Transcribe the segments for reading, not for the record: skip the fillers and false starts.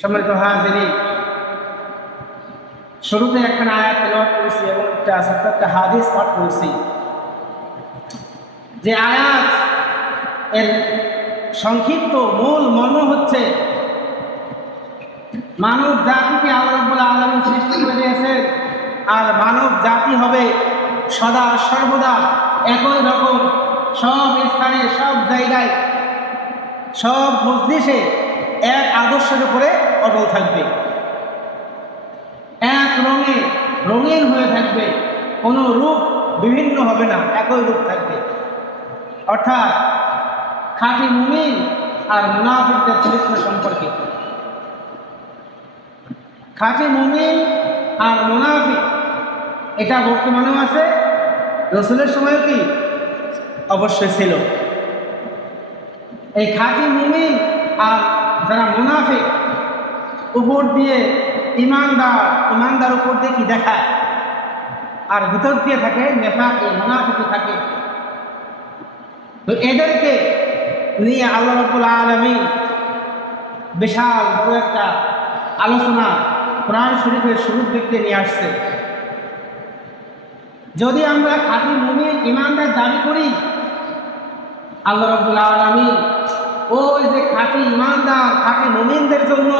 সম্মানিত হাজিরিন, শুরুতে একটা আয়াত তেলাওয়াত করেছি এবং একটা হাদিস পাঠ করেছি। যে আয়াত এর সংক্ষিপ্ত মূল মর্ম হচ্ছে, মানব জাতিকে আল্লাহ রাব্বুল আলামিন সৃষ্টি করে দিয়েছেন, আর মানব জাতি হবে সদা সর্বদা একই রকম, সব স্থানে, সব জায়গায়, সব মজলিসে এক আদর্শের উপরে অটল থাকবে, এক রঙে রঙিন হয়ে থাকবে, কোনো রূপ বিভিন্ন হবে না, একই রূপ থাকবে। অর্থাৎ খাঁটি মুমিন আর মুনাফিকদের চরিত্র সম্পর্কে, খাঁটি মুমিন আর মুনাফিক এটা বর্তমানেও আছে, রাসূলের সময়ও কি অবশ্যই ছিল। এই খাঁটি মুমিন আর যারা মুনাফিক, উপর দিয়ে ইমানদার উপর দিয়ে কি দেখায়, আর ভিতর দিয়ে থাকে নেফাকি, মুনাফিকি থাকে। তো এদেরকে নিয়ে আল্লাহ রাব্বুল আলামিন বিশাল বড় একটা আলোচনা কোরআন শরীফের শুরুর দিকে নিয়ে আসছে। যদি আমরা খাঁটি মুমিন ইমানদার দাবি করি, আল্লাহ রাব্বুল আলামিন ওই যে খাঁটি ইমানদার খাঁটি মুমিনদের জন্য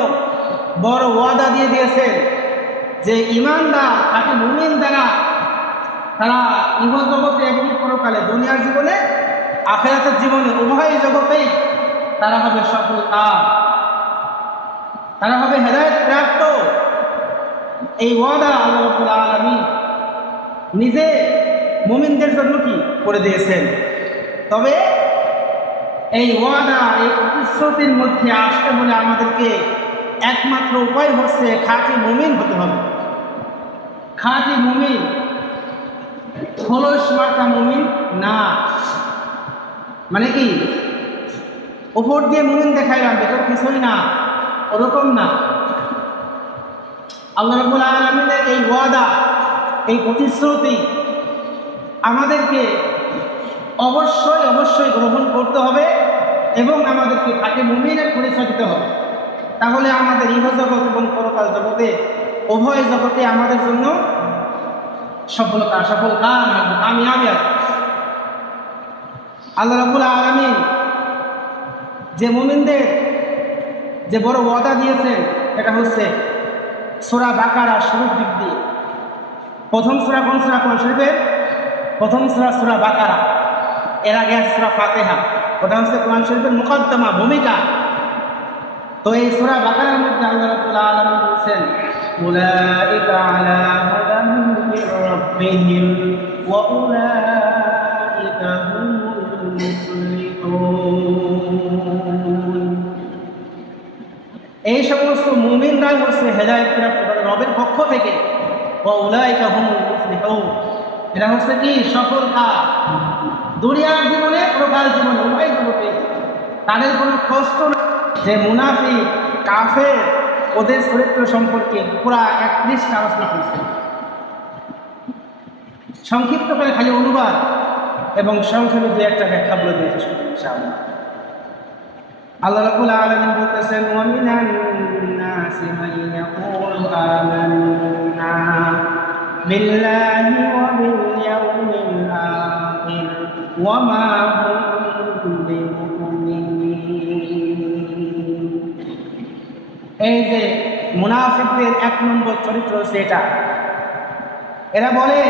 বড় ওয়াদা দিয়ে দিয়েছেন যে ইমানদার খাঁটি মুমিন দ্বারা তারা ইহ জগতে এবং পরকালে, দুনিয়ার জীবনে আখিরাতের জীবনে, উভয় জগতেই তারা হবে সফল কাম, তারা হবে হেদায়েত প্রাপ্ত। এই ওয়াদা আল্লাহ রাব্বুল আলামিন নিজে মুমিনদের জন্য কি করে দিয়েছেন। তবে এই ওয়াদা, এই প্রতিশ্রুতির মধ্যে আসতে হলে আমাদেরকে একমাত্র উপায় হচ্ছে খাঁটি মুমিন হতে হবে। খাঁটি মুমিন খোলস মার্কা মুমিন না। মানে কি, উপর দিয়ে মুমিন দেখাইলাম, ভেতর কিছুই না, ওরকম না। আল্লাহ রাব্বুল আলামিনের এই ওয়াদা, এই প্রতিশ্রুতি আমাদেরকে অবশ্যই গ্রহণ করতে হবে এবং আমাদেরকে খাঁটি মুমিনের পরিচয় দিতে হবে। তাহলে আমাদের ইহজগৎ এবং পরকাল জগতে, উভয় জগতে আমাদের জন্য সফল কাম, কামিয়াবি আছে। আল্লাহ রাব্বুল আলামিন যে মুমিনদের যে বড় ওয়াদা দিয়েছেন, এটা হচ্ছে সূরা বাকারা শুরুর দিক দিয়ে। প্রথম সূরা কোন সূরা? কোরআন শরীফের প্রথম সূরা বাকারা। এর আগে আছে সূরা ফাতিহা, ওটা হচ্ছে কোরআন শরীফের মুকদ্দমা, ভূমিকা। তো এই সূরা বাকারার মধ্যে আল্লাহ রাব্বুল আলামিন বলেছেন, উলাইকা আলা হুদাম মির রাব্বিহিম ওয়া উলাইকা হুমুল মুফলিহুন। এই সমস্ত মুমিনরাই হচ্ছে হেদায়েত প্রাপ্ত তাদের রবের পক্ষ থেকে। ওয়া উলাইকা হুমুল মুফলিহুন, এরা হচ্ছে কি সফল কাম, দুনিয়ার জীবনে পরকাল জীবনে, উভয় জগতে। তাদের কোনো কষ্ট না। যে মুনাফিক কাফের, ওদের চরিত্র সম্পর্কে পুরা 31টা আলোচনা করছে। সংক্ষিপ্ত করে খালি অনুবাদ এবং সংক্ষেপে দু একটা ব্যাখ্যা বলে দিয়েছে ইনশাআল্লাহ। আল্লাহ রাব্বুল আলামিন বলতেছেন, ওয়া মিনান নাসি মান ইয়াকুলু আমান্না বিল্লাহি ওয়া বিল ইয়াউমিল আখির ওয়া মা হুম বিমুমিনিন। এই যে মুনাফিকদের 1 নম্বর চরিত্র হচ্ছে এটা। এরা বলে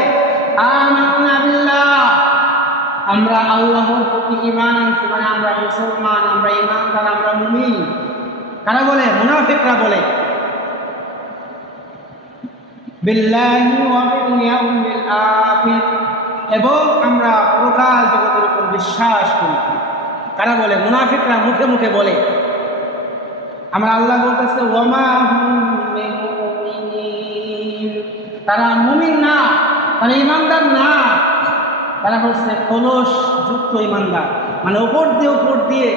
আমান্না বিল্লাহ, আমরা আল্লাহর প্রতি ঈমান আনছি, মানে আমরা মুসলমান, আমরা ঈমানদার, আমরা মুমিন। কারা বলে? মুনাফিকরা বলে। বিল্লাহি ওয়া বিল ইয়াউমিল আখির, এবং আমরা পরকাল জগতের উপর বিশ্বাস করি। কারা বলে? মুনাফিকরা মুখে মুখে বলে। আমরা আল্লাহ বলতেছে ওয়া মা হুম বিমুমিনিন, তারা মুমিন না, তারা ঈমানদার না, তারা হচ্ছে খোলস যুক্ত ঈমানদার। মানে উপর দিয়ে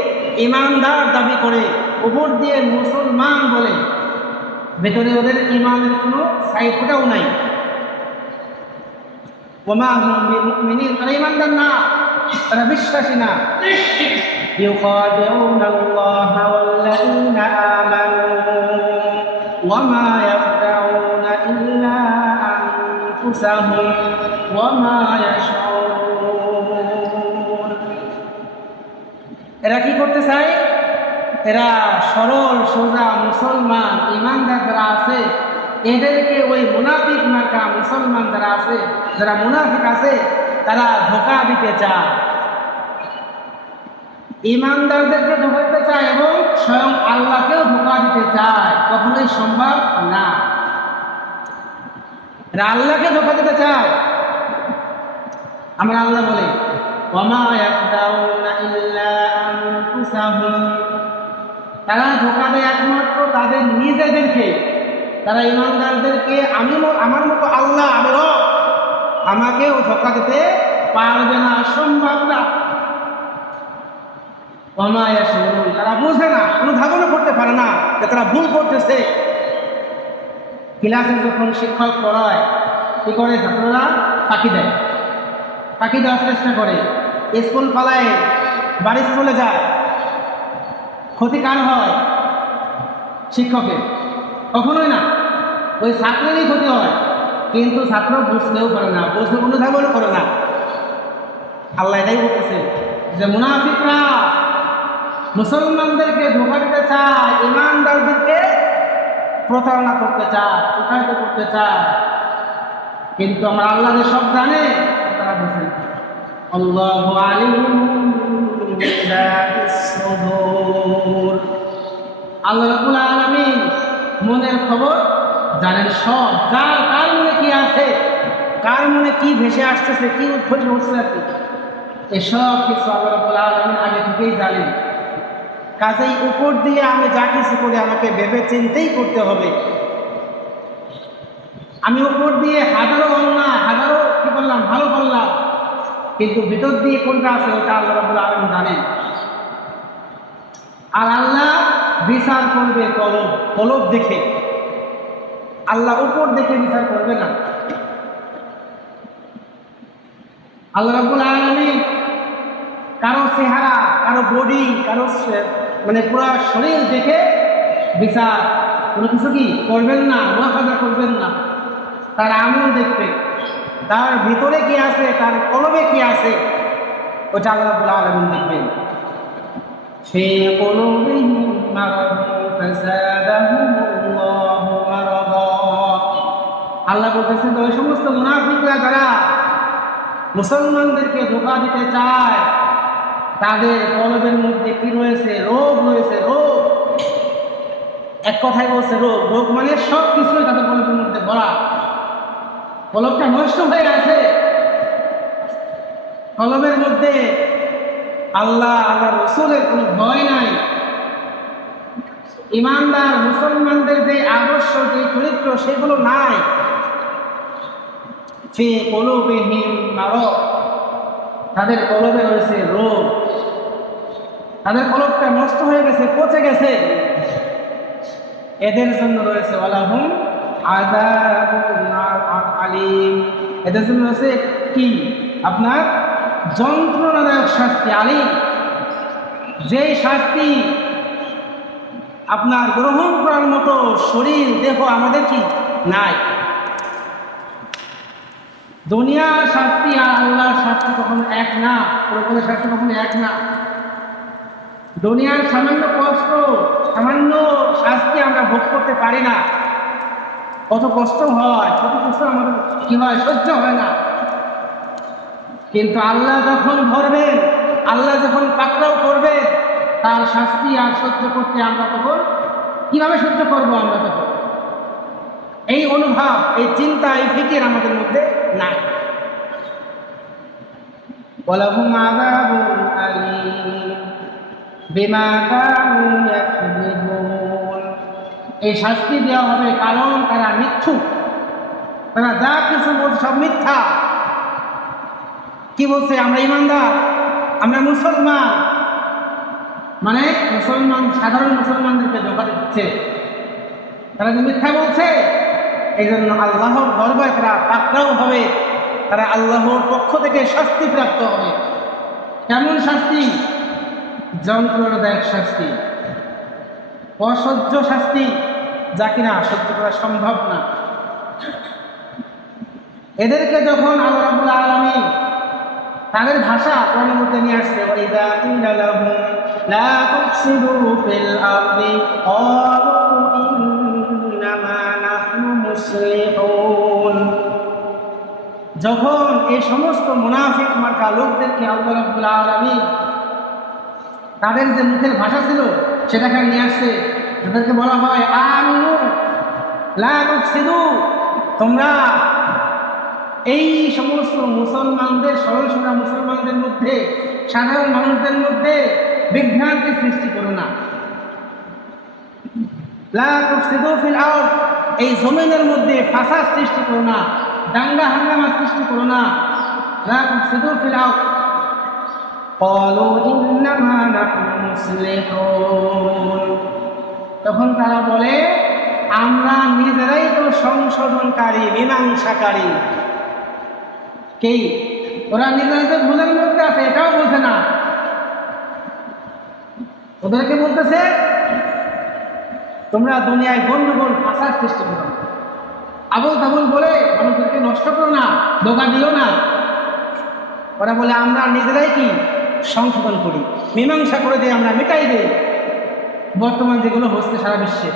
ঈমানদার দাবি করে, উপর দিয়ে মুসলমান বলে, ভেতরে ওদের ঈমানের কোনো সাইফটাও নাই। ওয়া মা হুম বিমুমিনিন, তারা ঈমানদার না, তারা বিশ্বাসী না। ইউখাদিউনা আল্লাহ ওয়াল্লাযীনা আমানু وما يخدعون إلا أنفسهم وما يشعرون এরা কি করতে চায়? এরা সরল সোজা মুসলমান ইমানদার যারা আছে এদেরকে ওই মুনাফিক মার্কা মুসলমান যারা আছে, যারা মুনাফিক আছে, তারা ধোঁকা দিতে চায়, ইমানদারদেরকে ধোঁকা দিতে চায় এবং স্বয়ং আল্লাহকেও ধোঁকা দিতে চায়। কখনোই সম্ভব না। এরা আল্লাহকে ধোঁকা দিতে চায়। আমরা আল্লাহ বলে ওয়ামা ইয়াখদাউনা ইল্লা আনফুসাহুম, তারা ধোঁকা দেয় একমাত্র তাদের নিজেদেরকে। তারা ইমানদারদেরকে আমার মতো আল্লাহ আমি রব, আমাকেও ধোঁকা দিতে পারবে না, সম্ভব না। ওয়ামা ইয়াশউরুন, তারা বোঝে না, অনুধাবনও করতে পারে না যে তারা ভুল করতেছে। ক্লাসে যখন শিক্ষক পড়ায় কি করে? ছাত্ররা ফাঁকি দেয়, ফাঁকি দেওয়ার চেষ্টা করে, স্কুল পালায়, বাড়ি চলে যায়। ক্ষতি কার হয়? শিক্ষকের, কখনোই না, ওই ছাত্রেরই ক্ষতি হয়। কিন্তু ছাত্র বুঝতেও পারে না, বুঝতে অনুধাবনও করে না। আল্লাহ এটাই বলতেছে যে মুনাফিকরা মুসলমানদেরকে ধোঁকা দিতে চায়, ইমানদারদেরকে প্রতারণা করতে চায়, প্রতারিত করতে চায়। কিন্তু আমার আল্লাহ যে সব জানে তারা বুঝে না। আল্লাহু আলিমুন বিযাতিস সুদূর, আল্লাহ রাব্বুল আলামিন মনের খবর জানেন সব। যার কার মনে কি আছে, কার মনে কি ভেসে আসতেছে, কি উদ্ভট হচ্ছে আর কি, এসব কিছু আল্লাহ রাব্বুল আলামিন আগে থেকেই জানেন। কাজেই উপর দিয়ে আমি যা কিছু করি আমাকে ভেবে চিন্তেই করতে হবে। আমি উপর দিয়ে হাজারো অন্যায়, হাজারো কি করলাম, ভালো করলাম, কিন্তু ভিতর দিয়ে কোনটা আছে ওটা আল্লাহ রাব্বুল আলামিন জানেন। আর আল্লাহ বিচার করবে কলব, কলব দেখে। আল্লাহ উপর দেখে বিচার করবে না। আল্লাহ রাব্বুল আলামিন কারো চেহারা, কারো বডি, কারো মানে পুরো শরীর দেখে বিচার কোনো কিছু কি করবেন না, মুআখাযা করবেন না। তার আমল দেখবে, তার ভিতরে কি আছে, তার কলবে কি আছে, ওটা আল্লাহ রাব্বুল আলামিন দেখবেন। ফি কুলুবিহিম মারাদুন ফাযাদাহুমুল্লাহু মারাদা, আল্লাহ বলতেছেন ওই সমস্ত মুনাফিকরা যারা মুসলমানদেরকে ধোঁকা দিতে চায় তাদের কলবের মধ্যে কি রয়েছে? রোগ রয়েছে, রোগ। এক কথায় বলছে রোগ। রোগ মানে সব কিছুই তাদের কলবের মধ্যে ভরা। কলবটা নষ্ট হয়ে আছে। কলবের মধ্যে আল্লাহ, আল্লাহ রসুলের কোনো ভয় নাই। ইমানদার মুসলমানদের যে আদর্শ, যে চরিত্র, সেগুলো নাই। ফি কুলুবিহিম মারাদ, তাদের কলবে রয়েছে রোগ। তাদের কলবটা নষ্ট হয়ে গেছে, পচে গেছে। এদের জন্য রয়েছে ওয়ালাহুম আযাবুন আলীম, এদের জন্য রয়েছে কি? আপনার যন্ত্রণাদায়ক শাস্তি। আলীম, যেই শাস্তি আপনার গ্রহণ করার মতো শরীর দেহ আমাদের কি নাই। দুনিয়ার শাস্তি আর আল্লাহর শাস্তি কখনো এক না, প্রকৃত শাস্তি কখনো এক না। দুনিয়ার সামান্য কষ্ট, সামান্য শাস্তি আমরা ভোগ করতে পারি না। কত কষ্ট হয়, কত কষ্ট আমাদের কি হয়, সহ্য হয় না। কিন্তু আল্লাহ যখন ধরবেন, আল্লাহ যখন পাকড়াও করবেন, তার শাস্তি আর সহ্য করতে আমরা তখন কিভাবে সহ্য করবো? আমরা তখন এই অনুভব, এই চিন্তা, এই ফিকির আমাদের মধ্যে নাই। ওয়ালাহুম আযাবুন আলীম বিমা কানু ইয়াকযিবুন, এই শাস্তি দেওয়া হবে কারণ তারা মিথ্যুক। তারা যা কিছু বলছে সব মিথ্যা। কি বলছে? আমরা ইমানদার, আমরা মুসলমান, মানে মুসলমান, সাধারণ মুসলমানদেরকে ধোঁকা দিচ্ছে। তারা যে মিথ্যা বলছে, এই জন্য আল্লাহর দরবারে তারা পাকড়াও হবে, তারা আল্লাহর পক্ষ থেকে শাস্তি প্রাপ্ত হবে। কেমন শাস্তি? যন্ত্রণাদায়ক শাস্তি, অসহ্য শাস্তি, যা কিনা সহ্য করা সম্ভব না। এদেরকে যখন আল্লাহ রাব্বুল আলামিন তাদের ভাষা কোরআনের মধ্যে নিয়ে আসছে, ওয়াইদা কিলা লাহুম লা তুফসিদু ফিল আরদি ক্বালু ইন্নামা নাহনু মুসলিহুন। যখন এই সমস্ত মুনাফিক মার্কা লোকদেরকে আল্লাহ রাব্বুল আলামিন তাদের যে মুখের ভাষা ছিল সেটাকে নিয়ে আসছে, তাদেরকে বলা হয় আমিনু লা তুফসিদু, তোমরা এই সমস্ত মুসলমানদের, সরল সোজা মুসলমানদের মধ্যে, সাধারণ মানুষদের মধ্যে বিভ্রান্তি সৃষ্টি করো না। লা তুফসিদু ফিল আরদ, এই জমিনের মধ্যে ফাসাদ সৃষ্টি করো না, দাঙ্গা হাঙ্গামা সৃষ্টি করো না। লা তুফসিদু ফিল আরদ ক্বালু ইন্নামা নাহনু মুসলিহুন, তখন তারা বলে আমরা নিজেরাই তো সংশোধনকারী, মীমাংসাকারী। কেই ওরা নিজেদের ভুলের মধ্যে আছে এটাও বোঝে না। ওদেরকে বলতেছে তোমরা দুনিয়ায় গন্ডগোল ফাসাদ সৃষ্টি করো না, আবল তাবল বলে মানুষদেরকে নষ্ট করো না, ধোঁকা দিও না। ওরা বলে আমরা নিজেরাই কি সংশোধন করি, মীমাংসা করে দিই, আমরা মিটাই দিই বর্তমান যেগুলো হচ্ছে সারা বিশ্বে।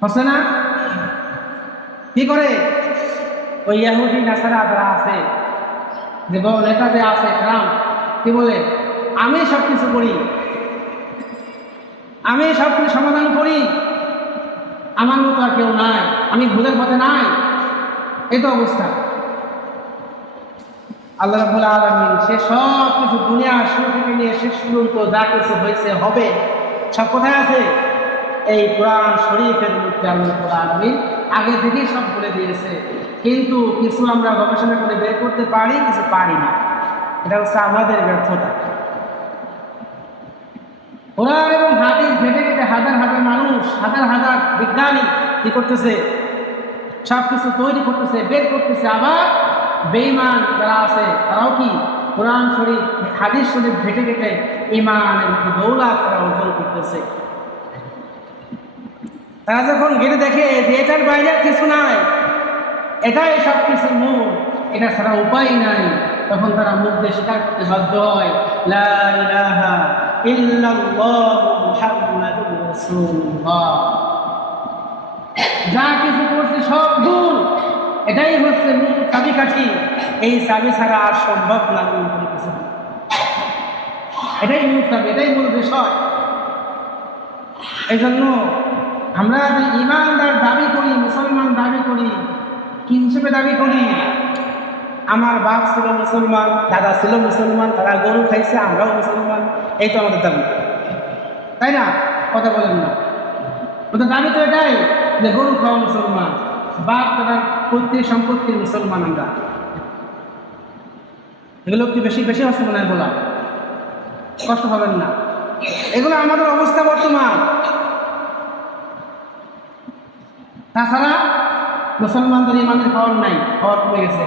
হচ্ছে না? কি করে ওই ইহুদি নাসারা যারা আছে, যে বড় নেতা যে আছে ট্রাম্প, কি বলে আমি সব কিছু করি, আমি সব কিছু সমাধান করি, আমার মতো আর কেউ নাই, আমি ভুলের পথে নাই। এই তো অবস্থা। আল্লাহ রাব্বুল আলামিন সে সব কিছু দুনিয়া শুরু থেকে নিয়ে শেষ পর্যন্ত যা কিছু হয়েছে হবে সব কোথায় আছে? এই কোরআন শরীফের মধ্যে আল্লাহ রাব্বুল আলামিন আগে থেকেই সব বলে দিয়েছে, কিন্তু কিছু আমরা গবেষণা করে বের করতে পারি, কিছু পারি না। এটা হচ্ছে আমাদের ব্যর্থতা। কোরআন এবং হাদিস ঘেটে ঘেটে হাজার হাজার মানুষ, হাজার হাজার বিজ্ঞানী কি করতেছে, সব কিছু তৈরি করতেছে, বের করতেছে। আবার বেঈমান যারা আছে তারাও কি কোরআন শরীফ, হাদিস শরীফ ঘেটে ঘেটে ঈমানের দৌলত তারা অর্জন করতেছে। তারা যখন ঘেটে দেখে যে এটার বাইরে কিছু নাই, এটাই সব কিছুর মূল, এটা ছাড়া উপায় নাই, তখন তারা মুখ দিয়ে স্বীকার করতে বাধ্য হয় লা ইলাহা ইল্লাল্লাহু মুহাম্মাদুর রাসূলুল্লাহ। যা কিছু করছে সব ভুল, এটাই হচ্ছে মূল চাবিকাঠি, এই চাবি ছাড়া আর সম্ভব না কোনো কিছু। এটাই মূল চাবি, এটাই মূল বিষয়। এই জন্য আমরা যে ইমানদার দাবি করি, মুসলমান দাবি করি, কি হিসেবে দাবি করি? আমার বাপ ছিল মুসলমান, দাদা ছিল মুসলমান, তারা গরু খাইছে, আমরাও মুসলমান, এই তো আমাদের দাবি, তাই না? কথা বলেন না? ওদের দাবি তো এটাই যে গরু খাওয়া মুসলমান, বাপ দাদার পৈতৃক সম্পত্তির মুসলমান আমরা। এগুলো কি বেশি বেশি হচ্ছে মনে হয় বলা? কষ্ট পাবেন না, এগুলো আমাদের অবস্থা বর্তমান। তাছাড়া মুসলমানদের ইমানের পাওয়ার নাই, পাওয়ার কমে গেছে।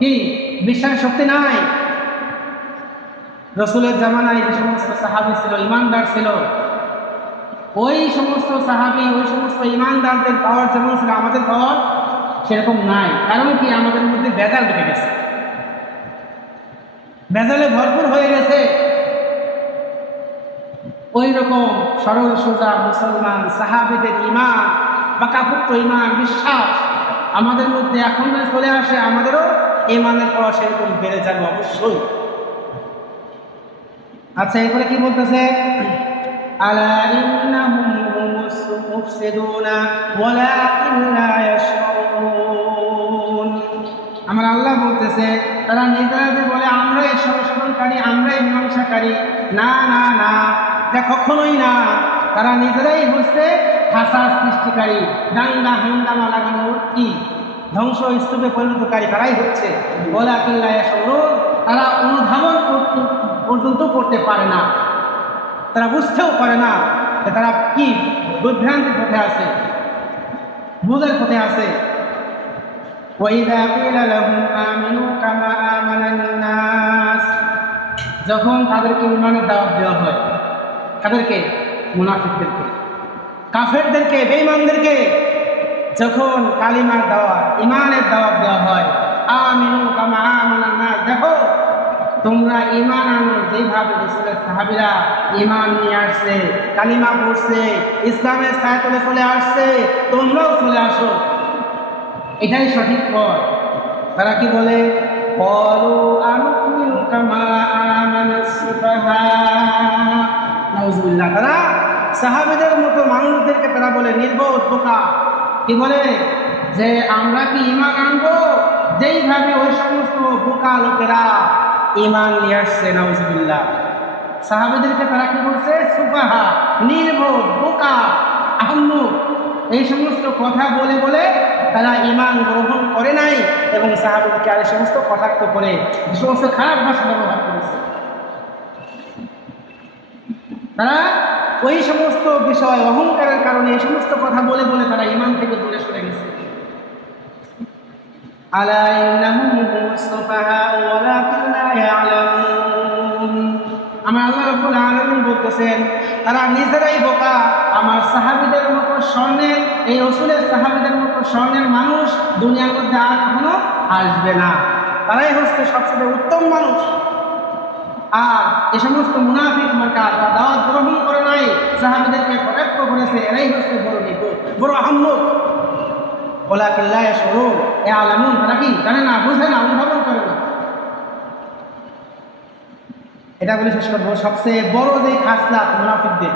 কি বিশ্বাস শক্তি নাই? রসুলের জামানায় যে সমস্ত সাহাবী ছিল, ইমানদার ছিল, ওই সমস্ত সাহাবী, ওই সমস্ত ইমানদারদের পাওয়ার যেমন ছিল, আমাদের পাওয়ার সেরকম নাই। কারণ কি? আমাদের মধ্যে ভেজাল ঢুকে গেছে, ভেজালে ভরপুর হয়ে গেছে। ওই রকম সরল সোজা মুসলমান সাহাবীদের ইমান বা কাপুত্র ইমান, বিশ্বাস আমাদের মধ্যে এখন যদি চলে আসে, আমাদেরও ইমানের পাওয়া সেরকম বেড়ে যাবে অবশ্যই। আচ্ছা, এরপরে কি বলতেছে? আলা ইন্নাহুম হুমুস মুফসিদুনা ওয়ালাকিন লা ইয়াশউরুন। আমার আল্লাহ বলতেছে তারা নিজেরা যে বলে আমরাই সংশোধনকারী, আমরাই মীমাংসাকারী, না না না, এটা কখনোই না। তারা নিজেরাই হচ্ছে ফাসাদ সৃষ্টিকারী, দাঙ্গা হাঙ্গামা লাগানোর কি ধ্বংস স্তূপে পরিণতকারী তারাই হচ্ছে। ওয়ালাকিন লা ইয়াশউরুন, তারা অনুধাবন পর্যন্ত করতে পারে না, তারা বুঝতেও পারে না যে তারা কি বিভ্রান্তির পথে আছে, ভুলের পথে আছে। ওয়াইদা কিলা লাহুম আমিনু কামা আমানান নাস, যখন তাদেরকে ঈমানের দাওয়াত দেওয়া হয়, তাদেরকে মুনাফিকদেরকে, কাফেরদেরকে, বেঈমানদেরকে যখন কালিমার দাওয়াত, ইমানের দাওয়াত দেওয়া হয়, আমিনু কামা আমানান নাস, দেখো তোমরা ঈমান আনো যেভাবে রাসূলের সাহাবীরা ঈমান নিয়ে আসছে, কালিমা পড়ছে, ইসলামের ছায়াতলে চলে আসছে, তোমরাও চলে আসো, এটাই সঠিক পথ। তারা কি বলে? ক্বালু আনুমিনু কামা আমানাস সুফাহা, নাউযুবিল্লাহ। তারা সাহাবীদের মতো মানুষদেরকে তারা বলে নির্বোধ, বোকা। কি বলে? যে আমরা কি ঈমান আনবো যেইভাবে ওই সমস্ত বোকা লোকেরা ঈমান নিয়ে আসছে, নাউযুবিল্লাহ। সাহাবীদেরকে তারা কি বলছে? সুফাহা, নির্বোধ, বোকা, আহম্মক, এই সমস্ত কথা বলে বলে তারা ঈমান গ্রহণ করে নাই এবং সাহাবীদেরকে আর এই সমস্ত কটাক্ষ করে, যে সমস্ত খারাপ ভাষা ব্যবহার করেছে, তারা ওই সমস্ত বিষয় অহংকারের কারণে এই সমস্ত কথা বলে বলে তারা ঈমান থেকে দূরে সরে গেছে। আলা ইন্নাহুম হুমুস সুফাহা ওয়ালাকিন লা ইয়ালামুন, আমার আল্লাহ রাব্বুল আলামিন বলতেছেন তারা নিজেরাই বোকা। আমার সাহাবীদের মতো স্বর্ণের, এই রাসূলের সাহাবীদের মতো স্বর্ণের মানুষ দুনিয়ার মধ্যে আর কখনো আসবে না। তারাই হচ্ছে সবচেয়ে উত্তম মানুষ। আর এই সমস্ত মুনাফিক মার্কা যারা দাওয়াত গ্রহণ করে নাই, সাহাবীদেরকে কটাক্ষ করেছে, এরাই হচ্ছে বড় নির্বোধ, বড় আহম্মক। ওয়ালাকিন লা ইয়াশউরুন, ইয়ালামুন, তারা কি জানে না, বুঝে না, অনুধাবন করে না। এটা বলে শেষ করবো, সবচেয়ে বড় যে খাসলাত মুনাফিকদের,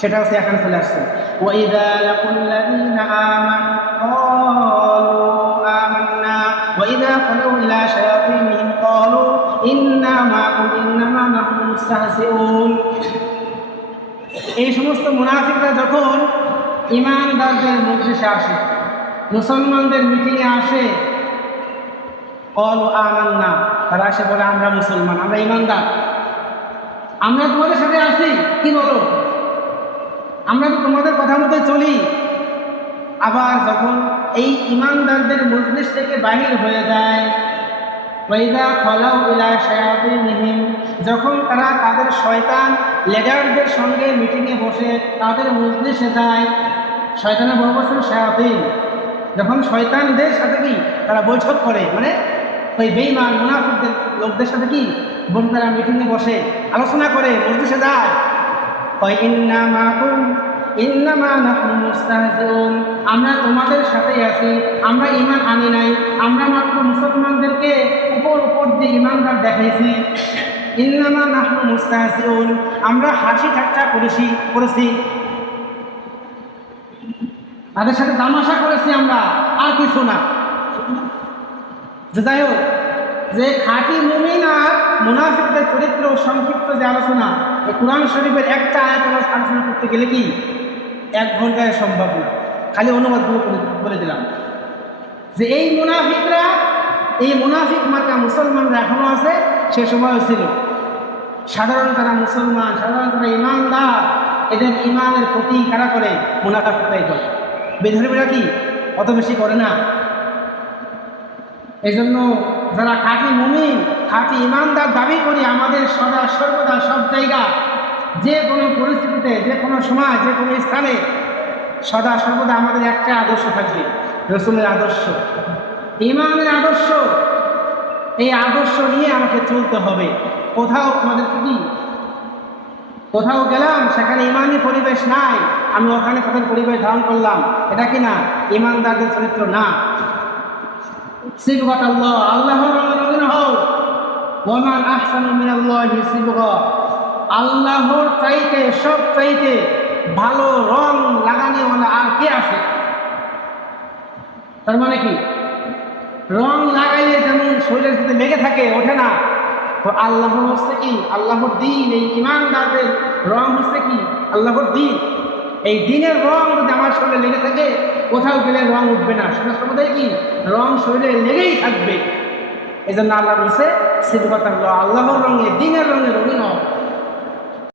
সেটা হচ্ছে এখানে চলে আসছে। ওয়াইদা লাকুল্লাযীনা আমানু ক্বালু আমান্না ওয়াইদা ক্বালু ইলা শায়াতিনহিম ক্বালু ইন্না মাআকুম ইন্নামা নাহনু মুস্তাহজিউন। এই সমস্ত মুনাফিকরা যখন ঈমানদারদের মজলিসে আসে, মুসলমানদের মিটিংয়ে আসে, ক্বালু আমান্না, তারা এসে বলে আমরা মুসলমান, আমরা ঈমানদার, আমরা তোমাদের সাথে আছি, কি বলো, আমরা তো তোমাদের কথা মতো চলি। আবার যখন এই ঈমানদারদের মজলিস থেকে বাহির হয়ে যায়, ওয়াইদা খালাউ ইলা শায়াতিনহিম, যখন তারা তাদের শয়তান লিডারদের সঙ্গে মিটিংয়ে বসে তাদের মজলিসে যায়, শয়তানের বড় বড় শায়াতিন, যখন শয়তানদের সাথে কি তারা বৈঠক করে, মানে ওই বেঈমান মুনাফিকদের লোকদের সাথে কি বসে তারা মিটিংয়ে বসে আলোচনা করে, মজলিসে যায়, ওই ইন্না মাআকুম ইন্নামা নাহনু মুস্তাহজিউন, আমরা তোমাদের সাথেই আছি, আমরা ঈমান আনি নাই, আমরা মাত্র মুসলমানদেরকে উপর উপর দিয়ে ঈমানদার দেখাইছি। ইন্নামা নাহনু মুস্তাহজিউন, আমরা হাসি ঠাট্টা করেছি, তাদের সাথে তামাশা করেছি আমরা, আর কিছু না। যাই হোক, যে খাঁটি মুমিন আর মুনাফিকদের চরিত্র সংক্ষিপ্ত যে আলোচনা, এই কোরআন শরীফের একটা আয়াত আলোচনা করতে গেলে কি 1 ঘন্টায় সম্ভব না। খালি অনুবাদগুলো বলে দিলাম যে এই মুনাফিকরা, এই মুনাফিক মার্কা মুসলমানরা এখনো আছে, সে সময়ও ছিল। সাধারণ যারা মুসলমান, সাধারণ যারা ঈমানদার, এদের ঈমানের ক্ষতি কারা করে? মুনাফিকরাই করে। বিধর্মীরা কি অত বেশি করে না। এই জন্য যারা খাঁটি মুমিন, খাঁটি ঈমানদার দাবি করি, আমাদের সদা সর্বদা সব জায়গা, যে কোনো পরিস্থিতিতে, যে কোনো সময়, যে কোনো স্থানে সদা সর্বদা আমাদের একটা আদর্শ থাকবে, রাসূলের আদর্শ, ঈমানের আদর্শ। এই আদর্শ নিয়ে আমাকে চলতে হবে। কোথাও আমাদেরকে কি, কোথাও গেলাম সেখানে ঈমানি পরিবেশ নাই, আমি ওখানে তাদের পরিবেশ ধারণ করলাম, এটা কি না? ঈমানদারদের চরিত্র না। সিবগাত আল্লাহ, আল্লাহর রঙিন হও। ওয়ামান আহসানু মিনাল্লাহি সিবগা, আল্লাহর চাইতে, সব চাইতে ভালো রং লাগানোওয়ালা আর কে আছে? তার মানে কি, রং লাগাইলে যেমন শরীরের সাথে লেগে থাকে, ওঠে না, তো আল্লাহ হচ্ছে কি? আল্লাহর দ্বীন। এই ঈমানদারদের রং হচ্ছে কি? আল্লাহর দ্বীন। এই দ্বীনের রং যদি আমার শরীরে লেগে থাকে, কোথাও গেলে রং উঠবে না, সেটা সর্বদাই কি রং শরীরে লেগেই থাকবে। এই জন্য আল্লাহ বলছে সিবগাত আল্লাহ, আল্লাহর রঙে, দ্বীনের রঙে রঙিন হও।